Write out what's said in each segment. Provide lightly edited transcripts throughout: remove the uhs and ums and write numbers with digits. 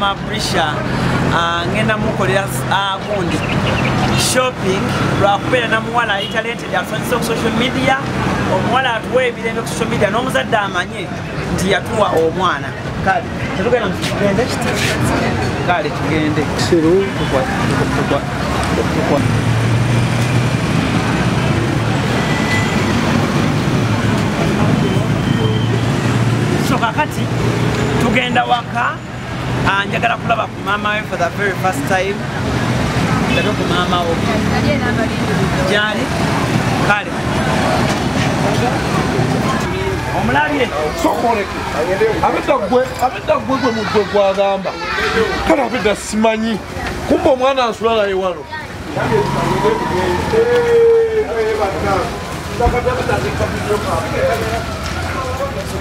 mama Brisha ngenda mukolera gundi shopping lwakubeera namuwala ali talented afanisa ku social media omuwala atuwa ebirembe ku social media n'omuzadde amanye nti yatuwa omwana kale tetugenda mutugende kale tugende so kakati tugenda waka njagala kulaba ku mama we for the very first time ndado ku mama wo jali kale omulabye sokoleke abedda gwe mudde gwagamba kale abedda simanyi kumba omwana ansulala ye wano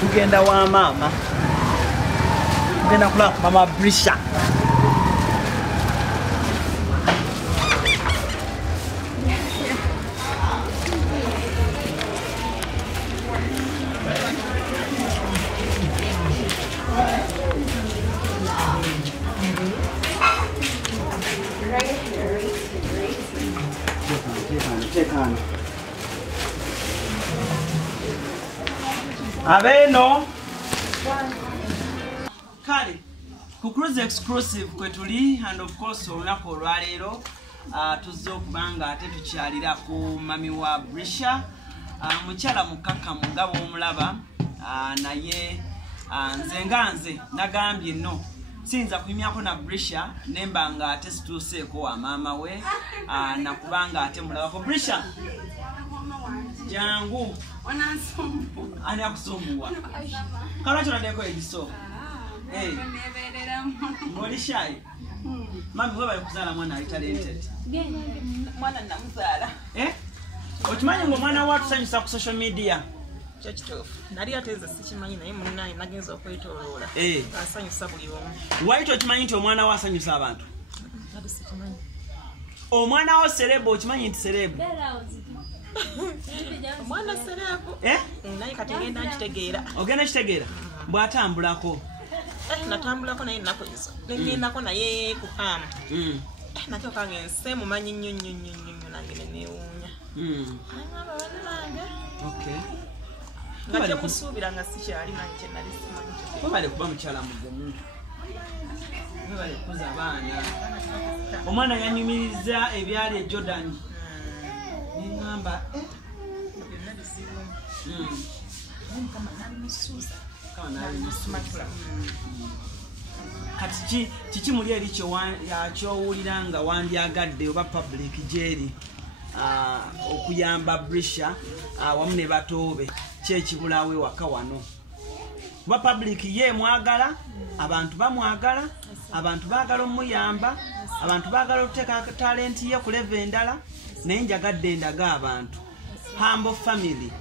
tugenda wa mama tugenda kulaba ku mama Brisha Abeno kale ku cruise exclusive kwetuli and of course olunaku olwaleero tuzze okubanga ate tukyalira ku mami wa Brisha mukyala mukakamu nga bw'omulaba naye nze nagambye nno siyinza kuyimyako na Brisha nemba nga ate situuseeko wa maama we nakubanga ate mulabako Brisha jangu ani akusumbuwa kalwaki onaddeko ebiso ng'oli shy mami we bali kuzaala mwana ali talented mwana namuzaala okimanyi ng'omwana we atusanyusa ku social media kyo kituufu nali ateze sikimanyi naye munnaye nagenza okwetoloola asanyusa buli omu wali tokimanyi nti omwana we asanyusa abantu omwana wo serebo okimanyi nti serebo omwana serebo naye kati ngenda nkitegeera ogenda kitegeera bw'atambulako natambulako naye ennaku ezo neŋŋendako naye ku hamu nakyo kange nse mumanyi nnyo nange neneewuunya nangamba bannange nga kyemusuubira nga sikyali nange kyenali simanyi webale kuba mukyala mugumu webale kuza abaana omwana yanyumiriza ebyali e Jordan neŋŋamba byonna bizibu mukama nalimusuuza kati kiki muli eri kyowulira nga wandyagadde oba public gyeri okuyamba Brisha wamu ne batoobe kyekibulawo ewaka wano kuba public ye mwagala abantu bamwagala abantu baagala omuyamba abantu baagala okuteeka talenti ye ku leve endala naye njagadde ndaga abantu Humble family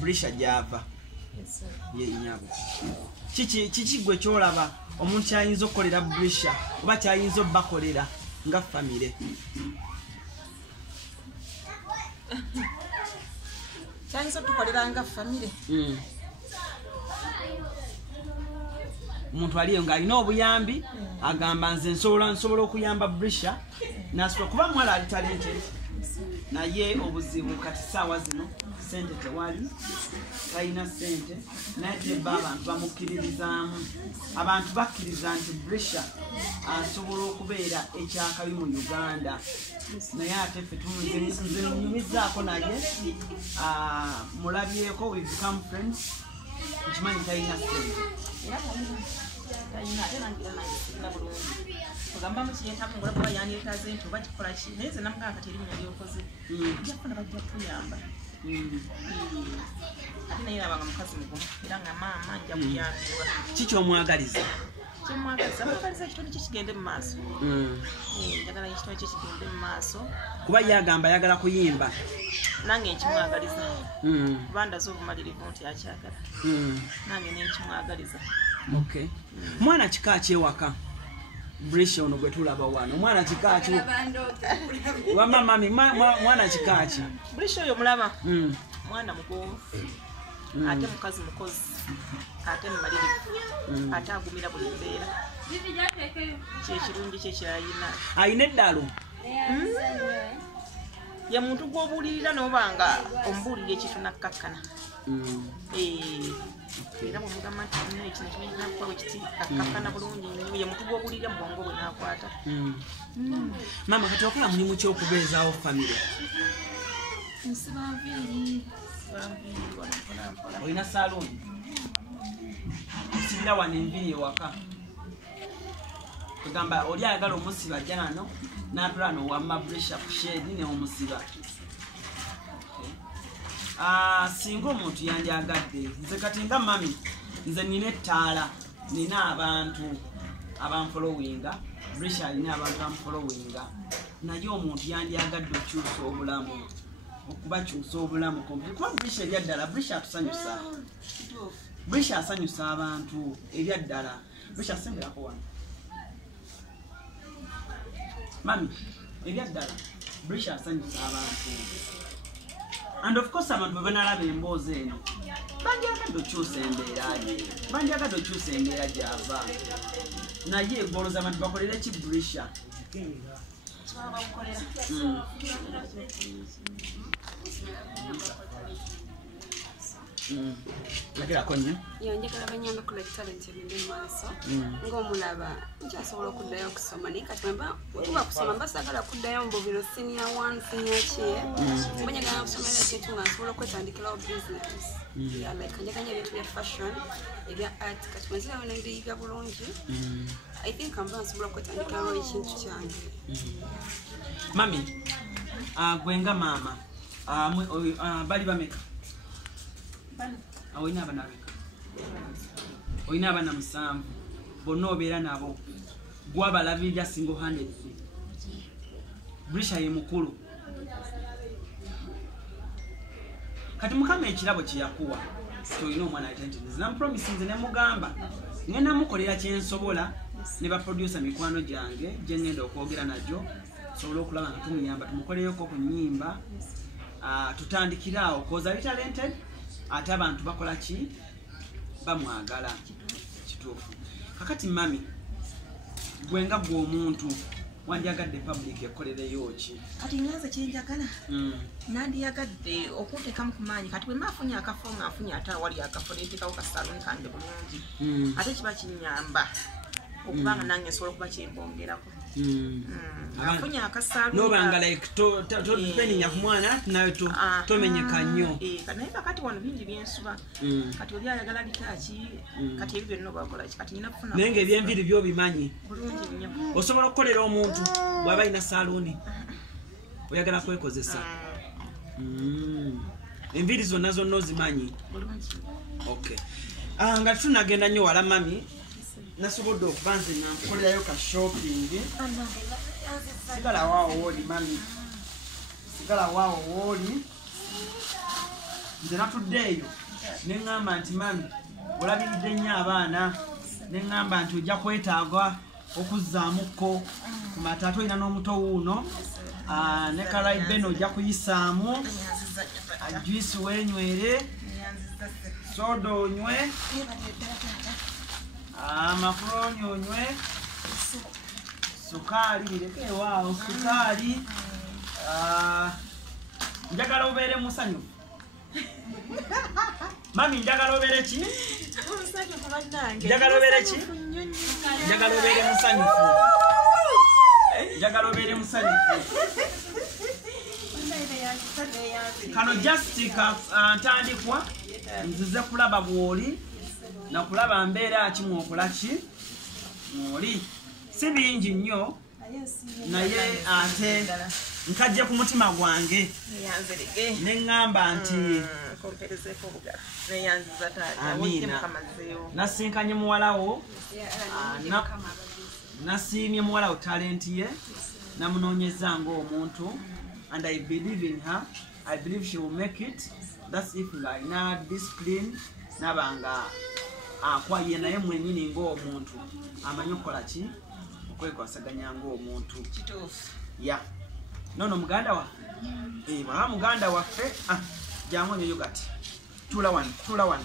Brisha gyava yenyabo kiki gwe kyolaba omuntu kyayinza okukolera Brisha oba kyayinza obbakolera nga famire kyayinza otukolera nga famire omuntu aliyo ng'alina obuyambi agamba nze nsobola okuyamba Brisha nasobola kuba mwala ali talented naye obuzibu kati saawa zino sente tewali talina sente naye teba abantu bamukkiririzaamu abantu bakkiriza nti Brisha asobola okubeera ekyakabi mu Uganda naye ate ffe nze nyumizaako naye mulabyeko we become friends nkimanyi talina sente ogamba mukireetamu ngula kuba yandeetaze nti oba kikola ki naye ze namugaa kati erinnya lyokoze jjafuna bajja tuyamba ate naye nabanga mukazi mugumu era nga maama nja kuyambibwa kikyomwagaliza kyomwagaliza mwagaliza ekitonde kye kigende mu maaso njagala ekitonde kye kigende mu maaso kuba yagamba ayagala kuyimba nange nkimwagaliza kuba ndaze obumalirivu nti akyagala nange nenkimwagaliza mwana kika kyewaka Brisha ono gwe tulaba wano mwana kika ki wama mami mwana kika ki Brisha oyo mulaba mwana mugonvu ate mukazi mukozi ate mumalirivu ate agumira buli mbeera kyekirungi kyekirala yina ayina eddalo ye muntu gw'obuulirira n'obanga omubuulira ekintu nakkakkana era bwemugamba nti ino ekino kinakkuba bwe kiti akkakkana bulungi nnyo ye muntu gw'obuulirira mu bwongo bwe naakwata. Mama kati okola mulimu ki okubeezaawo famire? Olina salooni sibira wano enviri ewaka kugamba oli ayagala omusiba ajja nano n'atula nowamma bresha ku shedi neomusiba. Singa omuntu yandyagadde nze kati nga mami nze nina ettaala nina abantu abanfolowinga bresha alina abantu amufolowinga naye omuntu yandyagadde okyusa obulamu okubakyusa obulamu kuba bresha eryaddala bresha atusanyusa bresha asanyusa abantu eryaddala bresha asembirako wano mami eryaddala bresha asanyusa abantu and of course abantu bwe banalaba emboozi eno bandyagadde okyusa embeera ye bandyagadde okyusa embeera gyava naye egoloza abantu bakolere ki bresha lagirako nnyo njagala banyamba kola talent ebindi maaso ng'omulaba nkyasobola okuddayo okusoma naye kati wekuba kusoma mbasagala kuddayo mbubiro senior 1 senior chair mbanyagala kusomera ekintu nga nsobola okwetandikirawo business like njaganya ebintu bya fashion ebya art kati mwezirawo nendiyiga bulungi I think mba nsobola okwetandikirawo ekintu kyange. Mami gwenga maama bali bameka? Olina abaana bameka? Olina abaana 7 bonna obeera nabo gwabalabirira single handed bresha ye mukulu kati mukama ekirabo kyeyakuwa tolina omwana atentiniza namupromise nze nemugamba ngenda mukolera kyensobola ne baproducer mikwano gyange gye ngenda okwogera najjo sobola okulaba nga tumuyamba tumukoleyoko ku nnyimba tutandikiraawo koza ali talented ate abantu bakola ki bamwagala kituufu. Kakati mami gwenga gwe omuntu wandyagadde public ekolereyo ki? Kati nganze kyenjagala nandyagadde okuntekamu ku maanyi kati bwe maafunya akafo nga nfunye ate awali akafo nentekawo kasaloni kange bulungi ate kiba kinyamba okubanga nange nsobola okuba kyembongerako afunya akasaloni nobanga like topeninya ku mwana nawe tomenyeka nnyo naye kakati wano bingi byensuba kati oli ayagala litaki kati ebyo byonna obakola kati nyina kufuna naye ng'ebyenviri byobimanyi bulungi nnyo osobola okukolera omuntu bw'aba alina saloni oyagala kwekozesa enviri zonna zonna ozimanyi bulungi. Okay nga tunagenda nnyo wala mami nasobodde okuba nze nankolerayo ka shopping sigala waawo wooli mami sigala waawo wooli nze natuddeeyo neŋŋamba nti mami olabiridde nnyo abaana neŋŋamba nti ojja kwetaaga okuzzaamuko ku mata ate olina n'omuto wuuno ne kalaibeno ojja kuyisaamu juisi wenywere soda onywe makaroni onywe sukaali bireke waawo sukaali njagala obeere musanyufu mami njagala obeere ki njagala obeere ki njagala obeere musanyufu njagala obeere musanyufu kano jastika ntandikwa nzize kulaba bw'oli nakulaba mbeera kimu okola ki mwoli si bingi nnyo naye ate nkajja ku mutima gwange neŋŋamba nti amiina nasinkanye muwalawo nasiimye muwalawo talenti ye namunoonyeza ng'omuntu and I believe in her. I believe she will make it. That's if ng'alina discipline nabanga akwaye naye mwenyini ng'omuntu amanyi okukola ki okwekwasaganya ng'omuntu ya nono muganda wa bwaba muganda waffe jamu nyo yogati tula wano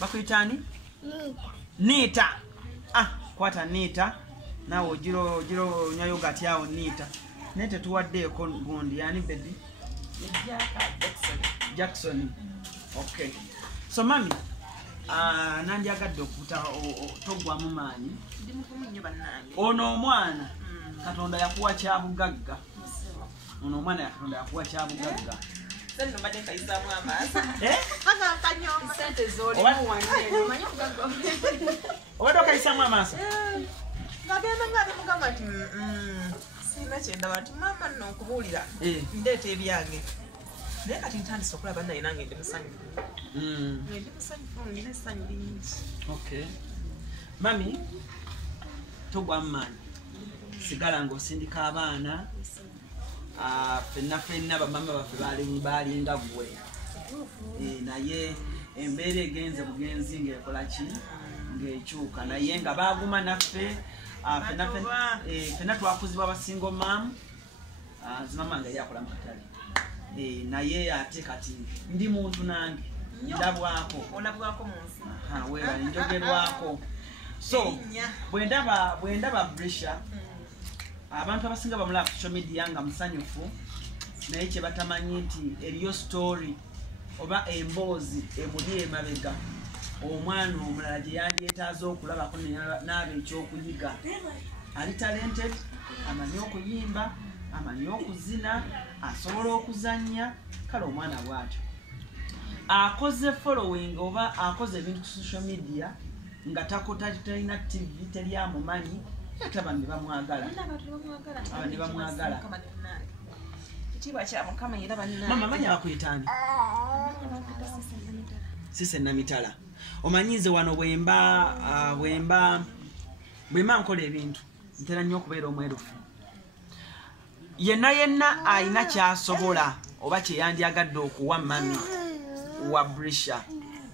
bakuyitani Nita kwata Nita nawe giro nyayo gati yawo Nita nete tuwaddeeko gundi yani baby Jackson okay so mami nandyagadde okuta togwamu maanyi ono omwana Katonda yakuwa kyabugagga ono omwana Katonda yakuwa kyabugagga obadde okayisamu amaaso sina kyenda bati mama nokubuulira ndeeta ebyange naye kati ntandise okulaba naye nange ndi musanyufu nina essanyu lingi okay mami togwamu maanyi sigala ng'osindika abaana ffenna bamama baffe balinga gwe naye embeera egenze bugenzi ng'ekolaki ng'ekyuka naye nga baguma naffe ffenna twakuzibwa abasingo maamu zimama nga yakola mu katale naye ate kati ndi muntu nange ndabwako weera njogerwako so bwe ndaba Brisha abantu abasinga bamulaba ku social media nga musanyufu naye kye batamanyi nti eriyo story oba emboozi emuli emabega omwana omulala gye yandyetaaza okulabako n'aba ekyokuyiga ali talented amanyi okuyimba amanyi okuzina asobola okuzannya kale omwana bw'atyo akoze following oba akoze ebintu ku social media nga talina TV teri amumanyi ate abantu ne bamwagala mama manyi abakuyitaani Sise Namitala omanyize wano bwemba nkola ebintu ntera nnyo okubeera omwerufu yenna alina kyasobola oba kyeyandyagadde okuwa mami wa Brisha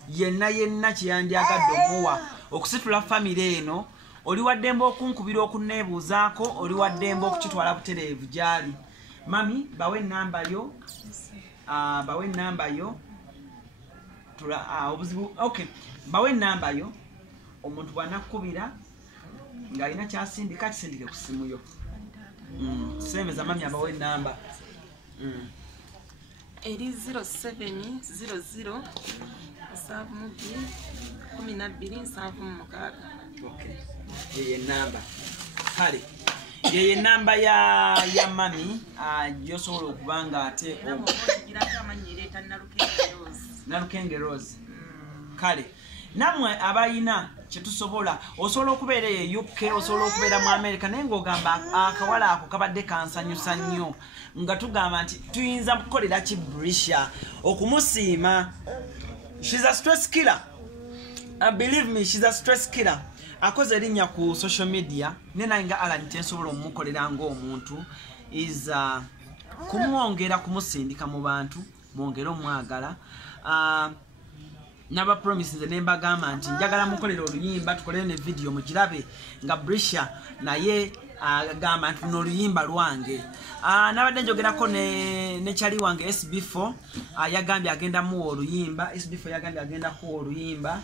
yenna kyeyandyagadde omuwa okusitula famire eno oli waddembe okunkubira okunneebuuzaako oli waddembe okukitwala butereevu gyali mami bawe ennamba yo obuzibu okay bawe ennamba yo omuntu bw'anakkubira ng'alina kyasindika kisindike ku ssimu yo semeza mami abawe ennamba eri 0700 1276 okay yeye namba kale yeye namba ya mami yosobola okubanga ate Nalukenge Rose kale namwe abayina kyetusobola osobola okubeera ye UK osobola okubeera mu America naye ng'ogamba akawala ako kabadde kansanyusa nnyo nga tugamba nti tuyinza kukolera ki Brisha okumusiima. She's a stress killer. Believe me, she's a stress killer. Akoze erinnya ku social media nena nga Alan tensobola omukolera ng'omuntu is kumwongera kumusindika mu bantu mwongera omwagala naba promises nembagamba nti njagala mukolera oluyimba tukolere ne video mugirabe nga Brisha naye agamba nti n'oluyimba lwange nabadde njogerako ne chali wange SB4 yagambye agenda mu oluyimba SB4 yagambye agenda ku oluyimba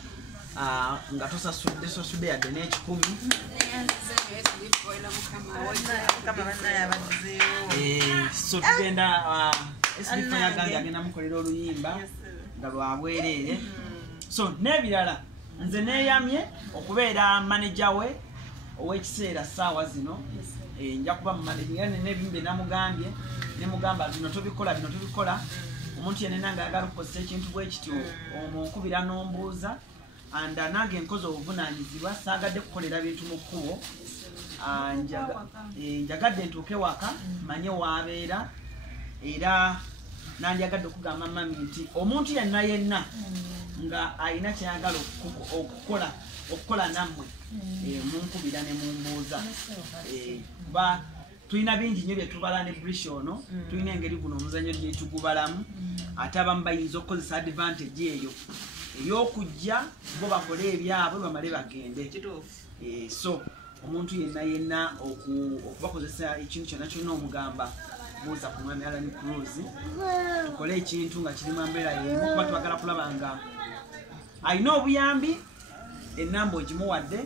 nga tosasudde yadde n'ekikumi so tugenda SB4 yagambye agenda mukolera oluyimba nga lwabwerere so n'ebirala nze neeyamye okubeera manager we ow'ekiseera ssaawa zino nja kuba mu manager n'ebimu bye namugambye nemugamba bino tobikola omuntu yenna nga ayagala okukozesa ekintu bwe kityo omunkubira n'ombuuza anda nange nkoze obuvunaanyizibwa saagadde kukolera bintu mu kkubo njagadde ntuuke waka manye waabeera era nandyagadde okugamba mami nti omuntu yenna nga alina kyayagala okukola nammwe munkubira ne mumbuuza kuba tulina bingi nnyo bye tubala ne Brisha ono tulina engeri guno omuzannyo gye tugubalamu ate abamu bayinza okukozesa advantage eyo ey'okujja bo bakole ebyabwe bamale bagende so omuntu yenna okubakozesa ekintu kyonna kyonna omugamba buuza ku mwami Alan Cruz tukole ekintu nga kiri mu mbeera y'emu kuba twagala kulaba nga alina obuyambi enamba ogimuwadde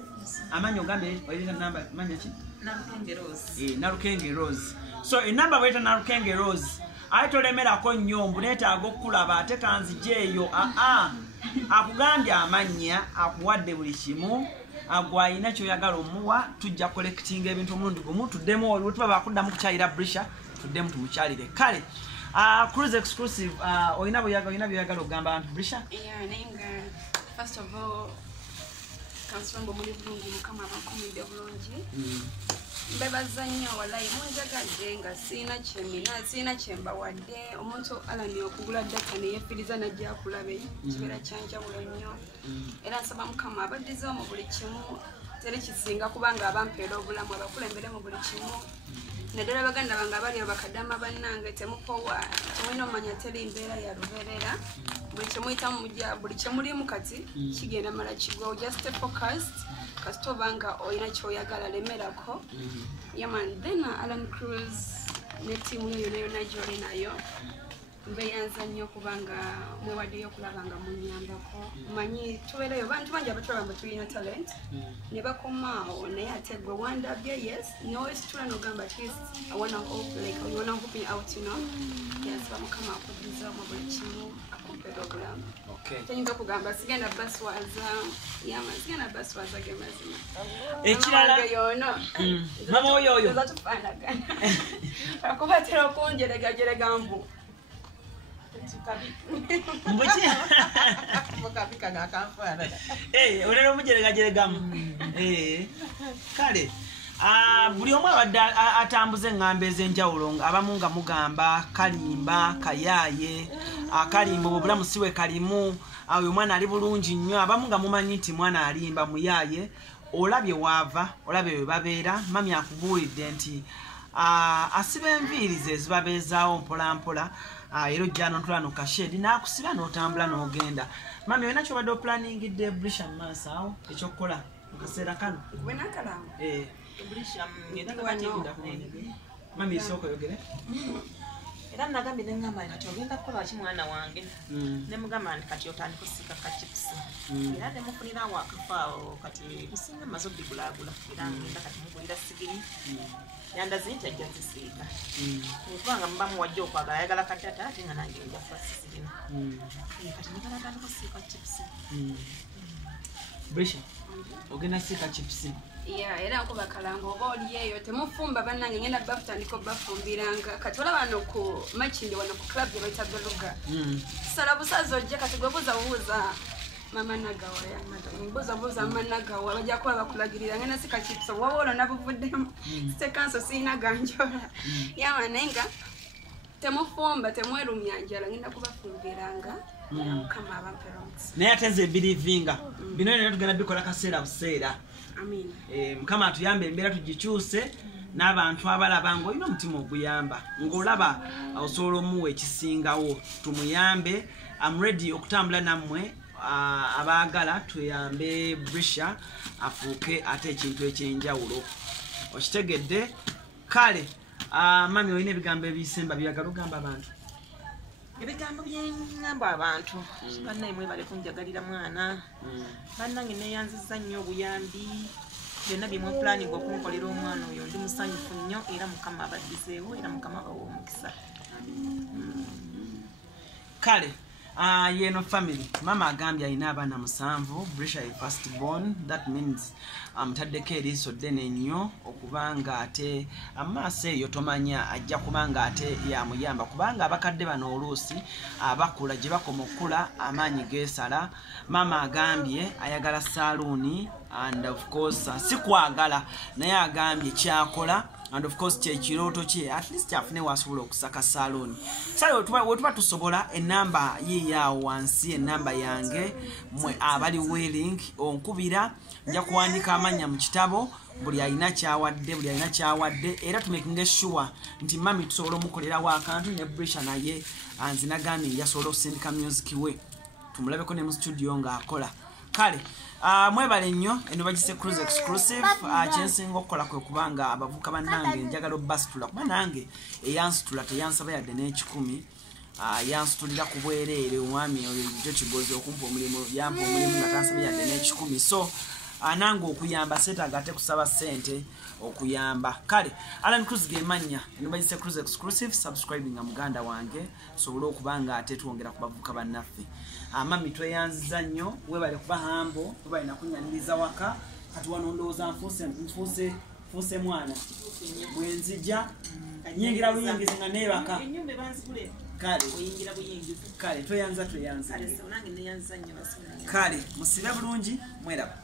amanyi ogambe oyita namba manya ki Nalukenge Rose so enamba bweta Nalukenge Rose ayitolemerako nnyo mbu neetaaga okulaba ate kanzijeeyo akugambye amanya akuwadde buli kimu agwayina kyoyagala omuwa tujja collecting ebintu omulundi gumu tuddemu olwo tuba bakuddamu kukyalira Brisha tuddemu tumukyalire kale Cruise exclusive oyina byoyagala okugamba abantu Brisha first of all kansongo muli bulungi mukama abakumidde bulungi mbebaza nnyo walayi munjagadde nga siina kyembawadde omuntu alani okugula data neyekkiriza najja akulabe kibeera kyanjawulo nnyo era nsaba mukama abaddizewo mu buli kimu teri kisinga kubanga abampeera obulamu abakulembere mu buli kimu naddala baganda bange abali abakaddama bannange temukowa temulina omanya teri mbeera ya lubeerera buli kyemuyitamu mujja buli kyemulimu kati kigenda mala kigo just stay focused kasita obanga olina kyoyagala lemerako yaman then Alan Cruz ne tiimu yo yona gyoli nayo mbeyanza nnyo kubanga mwewaddeyo okulaba nga munyambako manyi tubeereyo bantu bangi abatulaba mbe tulina talent ne bakomaawo naye ate gwe wandabye yes nowesitula nogamba at least I wanna hope me out yasaba mukama akuddiza mu buli kimu akumpeera obulamu tenyinza okugamba sigenda baswaza sigenda baswaza ge mazima ekirala yono mama oyo tufaanagana akubatera okunjeregajerega mbu olera omujeregajeregamu kale buli omu abadde atambuza eŋŋamba ez'enjawulo abamu nga mugamba kalimba kayaaye akalimba obulamu siwe kalimu oyo omwana ali bulungi nnyo abamu nga mumanyi nti mwana alimba muyaaye olabye waava olabye we babeera mami akubuulidde nti asiba enviiri ze zibabeezaawo mpolampola era ojja notulano kashedi nakusiba n'otambula n'ogenda mami olina kyobadde oplaningidde Brisha mu maaso awo ekyokukola mu kaseera kano mami isooka oyogere era nagambye neŋŋamba kati ogenda kukola ki mwana wange nemugamba nti kati otandika osiika kachipusi era nemufunirawo akafaawo kati kusinga maze obigulaagula era ngenda kati mugulira sigiri yandaze nti ajja zisiika kubanga mubamu wajja okwagala ayagala katata ate nga nange njafa sisirina kati njagala atandika osiika chipusi Brisha ogenda siika chipusi era nkubakalanga oba oliyeeyo temufumba bannange ngenda bafutandika obafumbiranga kati olaba wano ku makindi wano ku club yebaita beluga sala busazi ojja kati gwebuuzabuuza mama nagawaya buuzabuuza mama nagawa bajja kuba bakulagirira ngenda sika chips waba olwo nabuvuddemu sitekanso siina ganjola naye nga temufumba temwerumya njala ngenda kubafumbiranga mukama abampera omukisa naye ate nze birivinga bino nera tugenda bikola kaseera buseera mukama atuyambe embeera tugikyuse n'abantu abalaba nga olina omutima oguyamba ng'olaba osobola omuwa ekisingawo tumuyambe am ready okutambula nammwe abaagala tuyambe Brisha afuuke ate ekintu ekyenjawulo okitegedde kale mami olina ebigambo ebisemba byagala ogamba abantu ebigambo byeŋŋamba abantu bannaye mwebale kunjagalira mwana bannange neyanziza nnyo obuyambi byonna byemwepulaninga okunkolera omwana oyo ndi musanyufu nnyo era mukama abaddizeewo era mukama abawa omukisa kale yeno family mama agambye alina abaana 7 Brisha ye first born that means amutaddeko eriiso ddene nnyo okubanga ate amaaso eyo tomanya ajja kubanga ate yamuyamba kubanga abakadde bano oluusi abakula gye bakoma okukula amaanyi geesala mama agambye ayagala saluuni and of course si kwagala naye agambye kyakola and of course kyekirooto kye at least afune wasobola okusaka saloni sale wetuba tusobola enamba yiyaawo wansi enamba yange mwe abali willing onkubira nja kuwandika amanya mu kitabo buli alina kyawadde era tumakinga sure nti mami tusobola omukolerawo akantu ne Brisha naye anzinagambye yasobola okusindika music we tumulabeko ne mu studio ng'akola kale mwebale nnyo eno bagise cruise exclusive kyensinga okukola kwe kubanga abavuka bannange njagala obbasitula kuba nange eyansitula teyansaba yadde n'ekikumi yansitulira ku bwereere omwami oyo jo kigozi okumpa omulimu yampa omulimu nga tansaba yadde n'ekikumi so nange okuyamba seetaaga ate kusaba ssente okuyamba kale Alan Cruise gemanya eno bagise cruise exclusive subscribing muganda wange sobole okubanga ate tuwongera kubavuka bannaffe mami tweyanziza nnyo webale kuba hambo tubalina kunyaniriza waka kati wano ndowooza nfuuse mwana bwenzija nyingira buyingizi nga neebaka kale tweyanza kale musibe bulungi mweraba